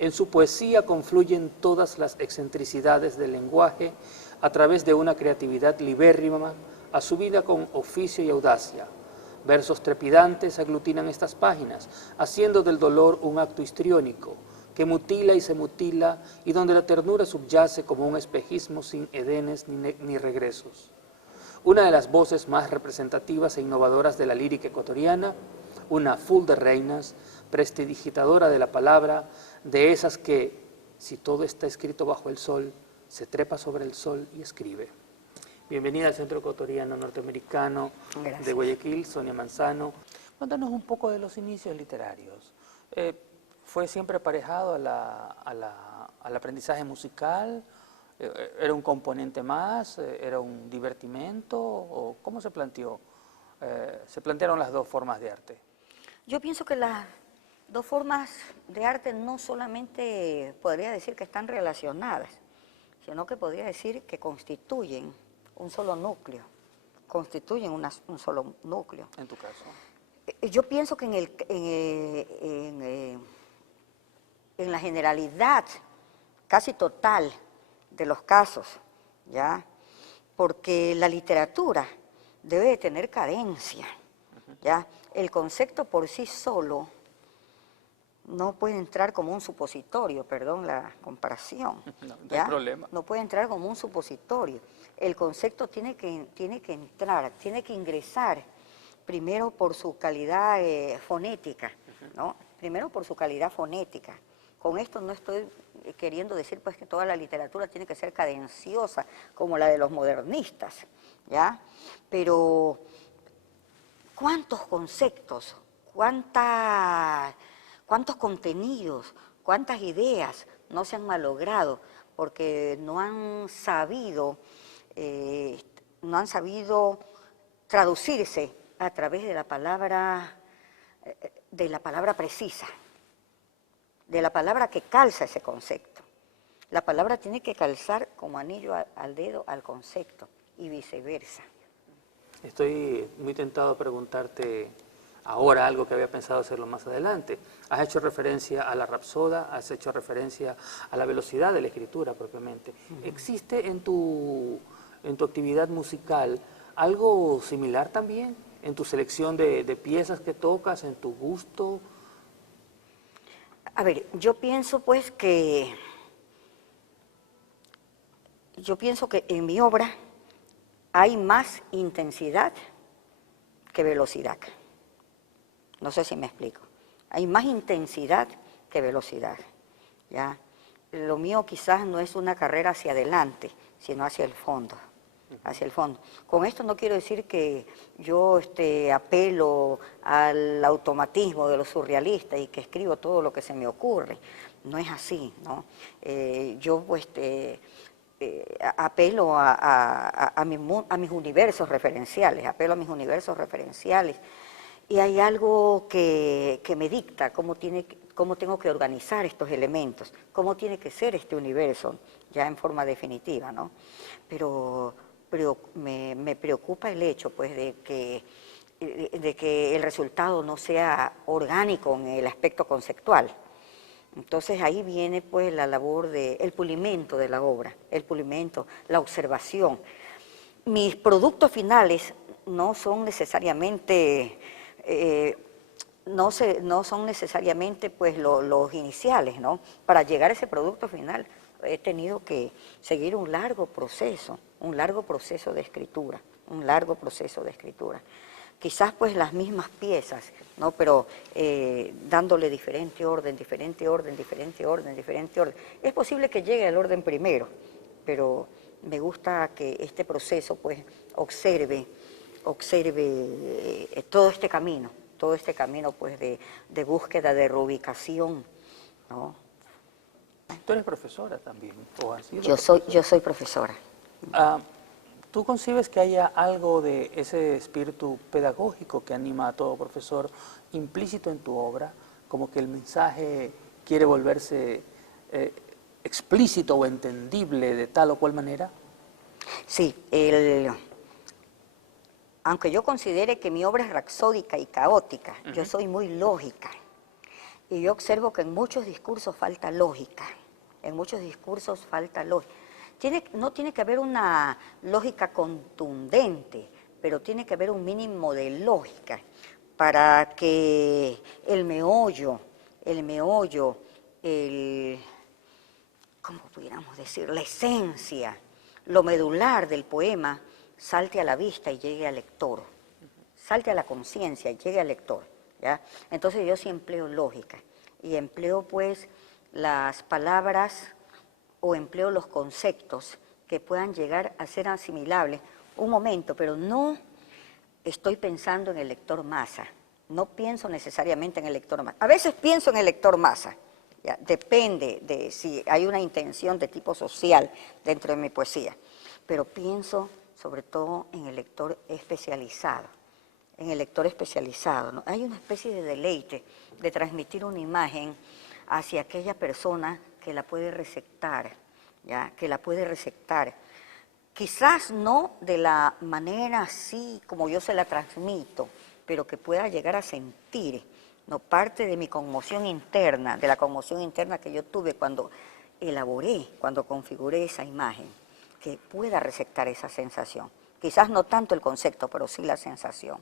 En su poesía confluyen todas las excentricidades del lenguaje a través de una creatividad libérrima, asumida con oficio y audacia. Versos trepidantes aglutinan estas páginas, haciendo del dolor un acto histriónico, que mutila y se mutila, y donde la ternura subyace como un espejismo sin edenes ni regresos. Una de las voces más representativas e innovadoras de la lírica ecuatoriana, una full de reinas, prestidigitadora de la palabra, de esas que, si todo está escrito bajo el sol, se trepa sobre el sol y escribe. Bienvenida al Centro Ecuatoriano Norteamericano de Guayaquil, Sonia Manzano. Cuéntanos un poco de los inicios literarios. ¿Fue siempre aparejado al aprendizaje musical? ¿Era un componente más? ¿Era un divertimento? ¿O cómo se planteó? ¿Se plantearon las dos formas de arte? Yo pienso que las dos formas de arte no solamente podría decir que están relacionadas, sino que podría decir que constituyen un solo núcleo, constituyen un solo núcleo. ¿En tu caso? Yo pienso que en la generalidad casi total de los casos, ¿ya? Porque la literatura debe de tener cadencia, ¿ya? El concepto por sí solo no puede entrar como un supositorio, perdón la comparación. No hay problema. No puede entrar como un supositorio. El concepto tiene que entrar, tiene que ingresar primero por su calidad fonética, ¿no? Primero por su calidad fonética. Con esto no estoy queriendo decir pues que toda la literatura tiene que ser cadenciosa como la de los modernistas, ¿ya? Pero ¿cuántos conceptos, cuántos contenidos, cuántas ideas no se han malogrado porque no han sabido traducirse a través de la palabra precisa, de la palabra que calza ese concepto? La palabra tiene que calzar como anillo al dedo al concepto y viceversa. Estoy muy tentado a preguntarte ahora algo que había pensado hacerlo más adelante. Has hecho referencia a la rapsoda, has hecho referencia a la velocidad de la escritura propiamente. ¿Existe en tu actividad musical algo similar también? ¿En tu selección de piezas que tocas, en tu gusto? A ver, yo pienso que en mi obra hay más intensidad que velocidad. No sé si me explico. Hay más intensidad que velocidad, ¿ya? Lo mío quizás no es una carrera hacia adelante, sino hacia el fondo, hacia el fondo. Con esto no quiero decir que yo apelo al automatismo de los surrealistas y que escribo todo lo que se me ocurre. No es así, ¿no? Yo apelo a mis universos referenciales, y hay algo que me dicta cómo tengo que organizar estos elementos, cómo tiene que ser este universo, ya en forma definitiva, ¿no? Pero me preocupa el hecho, pues, de que el resultado no sea orgánico en el aspecto conceptual. Entonces ahí viene pues la labor el pulimento de la obra, el pulimento, la observación. Mis productos finales no son necesariamente, pues los iniciales, ¿no? Para llegar a ese producto final he tenido que seguir un largo proceso de escritura, Quizás pues las mismas piezas, ¿no? Pero dándole diferente orden. Es posible que llegue al orden primero, pero me gusta que este proceso pues observe todo este camino pues de búsqueda, de reubicación, ¿no? Tú eres profesora también, ¿o has sido Yo soy profesora. ¿Tú concibes que haya algo de ese espíritu pedagógico que anima a todo profesor implícito en tu obra, como que el mensaje quiere volverse explícito o entendible de tal o cual manera? Sí, aunque yo considere que mi obra es rapsódica y caótica, yo soy muy lógica. Y yo observo que en muchos discursos falta lógica, en muchos discursos falta lógica. No tiene que haber una lógica contundente, pero tiene que haber un mínimo de lógica para que el meollo, ¿cómo pudiéramos decir? La esencia, lo medular del poema salte a la vista y llegue al lector, salte a la conciencia y llegue al lector, ¿ya? Entonces yo sí empleo lógica y empleo pues las palabras o empleo los conceptos que puedan llegar a ser asimilables un momento, pero no estoy pensando en el lector masa, no pienso necesariamente en el lector masa. A veces pienso en el lector masa, ¿ya? Depende de si hay una intención de tipo social dentro de mi poesía, pero pienso sobre todo en el lector especializado, ¿no? Hay una especie de deleite de transmitir una imagen hacia aquella persona que la puede receptar, ¿ya? Que la puede receptar. Quizás no de la manera así como yo se la transmito, pero que pueda llegar a sentir, ¿no? Parte de mi conmoción interna, de la conmoción interna que yo tuve cuando elaboré, cuando configuré esa imagen, que pueda receptar esa sensación. Quizás no tanto el concepto, pero sí la sensación.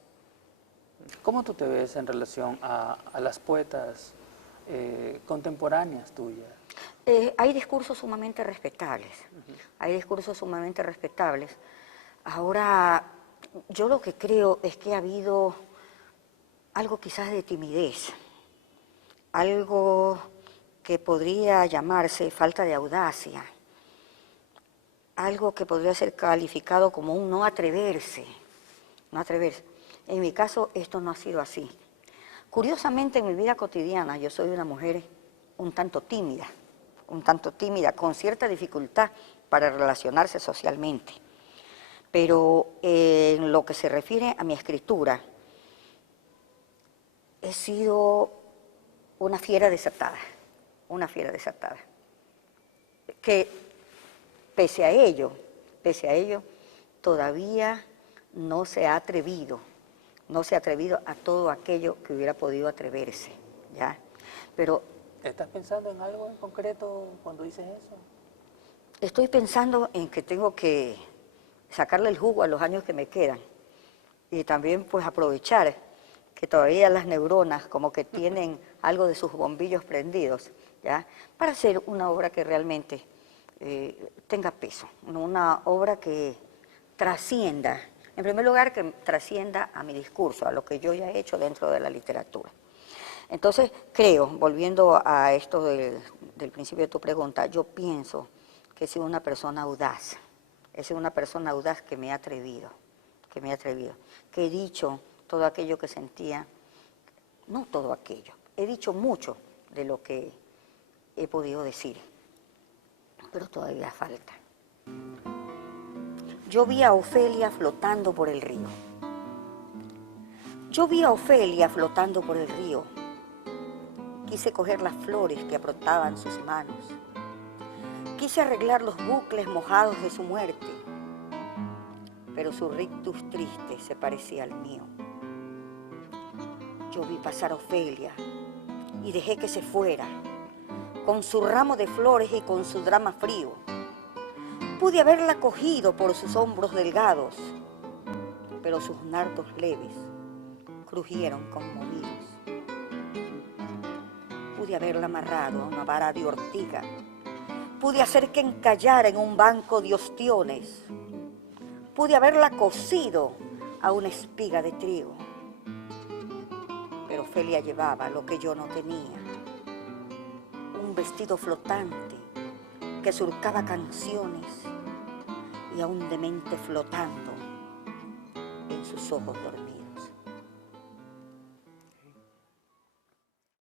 ¿Cómo tú te ves en relación a las poetas contemporáneas tuyas? Hay discursos sumamente respetables, hay discursos sumamente respetables. Ahora, yo lo que creo es que ha habido algo quizás de timidez, algo que podría llamarse falta de audacia, algo que podría ser calificado como un no atreverse, no atreverse. En mi caso, esto no ha sido así. Curiosamente, en mi vida cotidiana, yo soy una mujer un tanto tímida, con cierta dificultad para relacionarse socialmente. Pero en lo que se refiere a mi escritura, he sido una fiera desatada, que pese a ello, todavía no se ha atrevido a todo aquello que hubiera podido atreverse, ¿ya? Pero ¿estás pensando en algo en concreto cuando dices eso? estoy pensando en que tengo que sacarle el jugo a los años que me quedan y también pues aprovechar que todavía las neuronas como que tienen algo de sus bombillos prendidos, ¿ya? Para hacer una obra que realmente tenga peso, una obra que trascienda, en primer lugar que trascienda a mi discurso, a lo que yo ya he hecho dentro de la literatura. Entonces creo, volviendo a esto del principio de tu pregunta, yo pienso que he sido una persona audaz, que me ha atrevido, que he dicho todo aquello que sentía, no todo aquello, he dicho mucho de lo que he podido decir, pero todavía falta. Yo vi a Ofelia flotando por el río. Quise coger las flores que aprotaban sus manos. Quise arreglar los bucles mojados de su muerte, pero su rictus triste se parecía al mío. Yo vi pasar a Ofelia y dejé que se fuera, con su ramo de flores y con su drama frío. Pude haberla cogido por sus hombros delgados, pero sus nardos leves crujieron conmovidos. Pude haberla amarrado a una vara de ortiga, pude hacer que encallara en un banco de ostiones, pude haberla cosido a una espiga de trigo, pero Ofelia llevaba lo que yo no tenía, un vestido flotante que surcaba canciones y a un demente flotando en sus ojos dormía.